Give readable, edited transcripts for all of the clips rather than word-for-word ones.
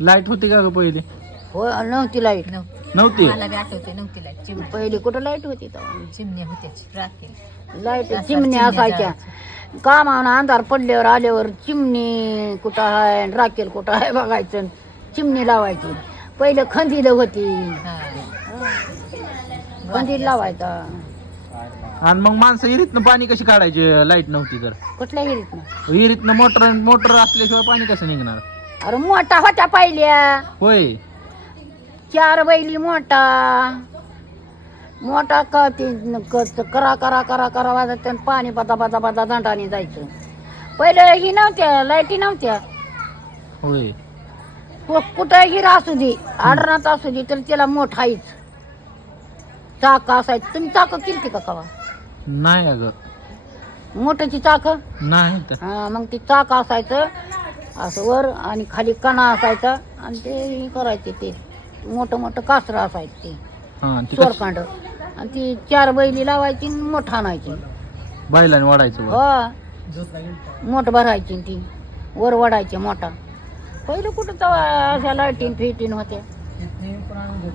Light होती का ग पहिले? हो नव्हती लाईट. नव्हती. मला बी आठवते नव्हती लाईट. चिमणी पहिली कुठं लाईट होती तेव्हा? चिमण्या होत्या राखेल. लाईट चिमण्या असायच्या. कामावून अंधार पडल्यावर आल्यावर चिमणी कुठं आहे राखेल कुठं आहे बघायचं, चिमणी लावायची. पहिलं खंदील होती, खंदील लावायचा. आणि मग माणसं विहिरीतनं पाणी कशी काढायचे लाईट नव्हती तर? कुठल्या हिरीत ना? विहिरीतनं मोटर असल्याशिवाय पाणी कसं निघणार? अरे मोठा होत्या पहिल्या, होय. 4 बैली मोठा मोठा करा करा करा करा वाजत पाणी बदा बदा बदा दांडाने जायचं. पहिलं ही नव्हत्या, लाईटी नव्हत्या. होय. कुठं हिरा असू दे, आडरात असू दे, तर त्याला मोठाईच चाक असायचं. तुम्ही चाक केलती का कवा? नाही अगं, मोठ्याची चाक. नाही तर. हा मग ती चाक असायचं असं वर आणि खाली कणा असायचा आणि ते हे करायचे. ते मोठं मोठं कासरं असायचं ते हा, ती सोरकांड. आणि ती 4 बैली लावायची आणि मोठं आणायची. बैलाने वाढायचं वर. हो मोठ भरायची ती वर वडायची मोठा. पहिलं कुठं तेव्हा अशा लाईटीन फिटीन होत्या.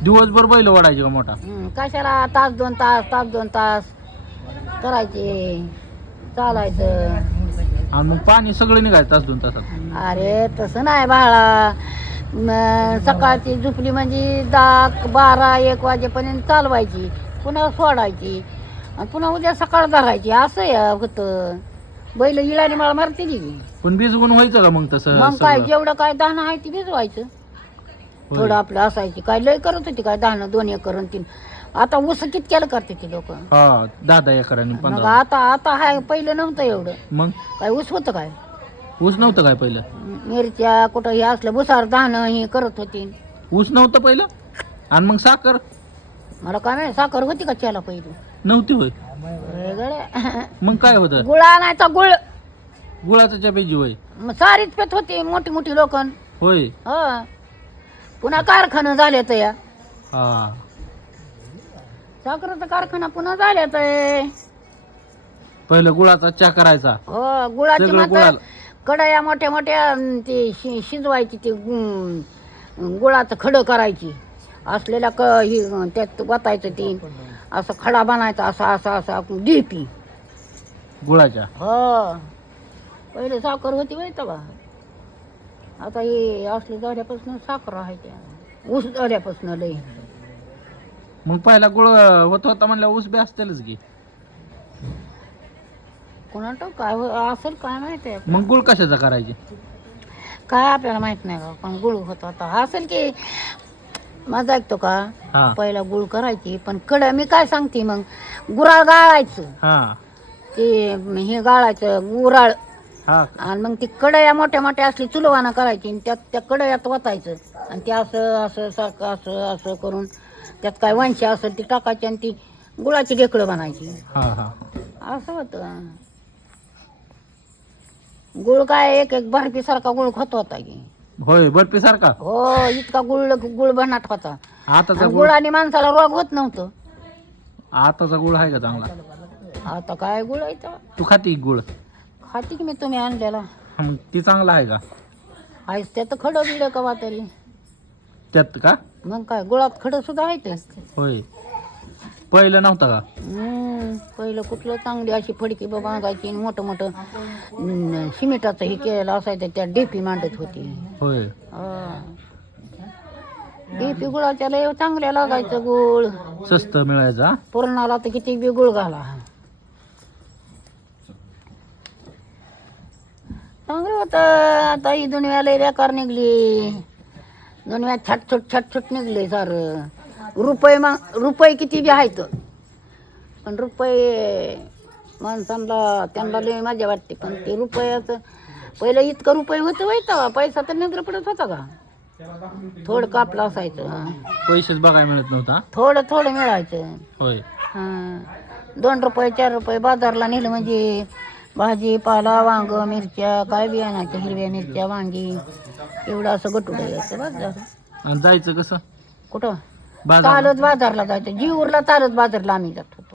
दिवसभर बैल वाढायचे का मोठा? कशाला तास 2 तास करायचे, चालायचं. आणि मग पाणी सगळं निघायचं तास 2 तासात? अरे तसं नाही बाळा. सकाळची झुपली म्हणजे 10, 12, 1 वाजेपर्यंत चालवायची, पुन्हा सोडायची आणि पुन्हा उद्या सकाळ धरायची. असं होतं. बैल इळाने मला मारते की. पण भिजवून व्हायचं का मग तसं? मग काय सगळं? जेवढं काय दाणं आहे ते भिजवायचं. होय. थोडं आपलं असायची. काय लय करत होती काय दाणं 2 एकर आणि 3. आता ऊस कितक्याला करते ती लोक. हा 10 एकरांनी मग 15. आता हाय. पहिलं नव्हतं एवढं. मग काय ऊस होतं काय? ऊस नव्हतं काय पहिलं? मिरच्या कुठं हे असलं भुसार दाणं हे करत होती. ऊस नव्हतं पहिलं? आणि मग साखर मला काय माहिती साखर होती का त्याला पहिली? नव्हती होय? वेगळं. मग काय होतं? गुळ आणायचा गुळ. गुळाचं चपेजी होय? मग सारीच पेत होती मोठी मोठी लोक. होय. हा पुन्हा कारखाना झाले तर या हा. साखरेचा कारखाना पुन्हा झाले तर. पहिलं गुळाचा चहा करायचा. हो गुळाची सगळं मात्र गुळाला. कढया मोठ्या मोठ्या ते शिजवायची. ते गुळाचं खडं करायची. असलेला त्यात वाटायचं ते असं खडा बनायचा असा असा असा डीपी गुळाच्या. हो पहिले साखर होती माहिती का? आता हे असले झाल्यापासून साखर आहे त्या ऊस झाल्यापासून लई. मग पहिला गुळ होत होता म्हणलं ऊस बी असतेलच की. कोणाला काय असेल काय माहिती आहे. मग गुळ कशाचा करायचे? काय आपल्याला माहित नाही का पण गुळ होत होता असेल की. माझा ऐकतो का? हा. पहिला गुळ करायची पण मी काय सांगते मग गुराळ गाळायचं. हा. ते हे गाळायचं गुराळ हा. आणि मग ती कढया मोठ्या मोठ्या असली चुलवाना करायची आणि त्यात त्या कढयात वतायचं आणि ते असं असं सारखं असं असं करून त्यात काय वंशी असेल ती टाकायची आणि ती गुळाची ढेकळं बनायची. हा. हा. असं होतं. गुळ काय एक एक बर्फी सारखा गुळ खात होता की. होय बर्फी सारखा. हो इतका गुळ बनाट होता. आताचा आणि गुळ. गुळाने माणसाला रोग होत नव्हतं. आताचा गुळ आहे का चांगला? आता काय गुळ आहे तर? तू खाती गुळ? खाती की मी तुम्ही आणलेला. मग ती चांगला आहे का? आहेच त्यात खडं बिडं कवा तरी. त्यात का? मग काय गुळात खडं सुद्धा आहे ते. होय. पहिलं नव्हतं का? पहिलं कुठलं चांगली अशी फडकी बांधायची आणि मोठं मोठं सिमेंटाचं हे केलेलं असायचं त्या डेपी मांडत होती. होय. डेपी गुळाच्या लय चांगल्या लागायचं गुळ. स्वस्त मिळायचा. पुरणाला तर किती बी गुळ घाला चांगलं होतं. आता ही दुनिया लय बेकार निघली. दुनिया छटछट निघले सारं. रुपये किती बी आहेत पण रुपये माणसांना त्यांना लय मजा वाटते. पण ते रुपयाचं पहिलं इतकं रुपये होतं व्हायचं. पैसा तर नजर पडत होता का? थोडं कापलं असायचं. पैसेच बघायला मिळत नव्हता. थोडं थोडं मिळायचं. होय. 2 रुपये 4 रुपये बाजारला नेलं म्हणजे भाजीपाला वांग मिरच्या काय बियाणाच्या हिरव्या मिरच्या वांगी एवढं असं गटूड यायचं बाजार. आणि जायचं कसं? कुठं? बाजार. चालत बाजारला जायचं. जीवरला चालत बाजारला आम्ही जातो.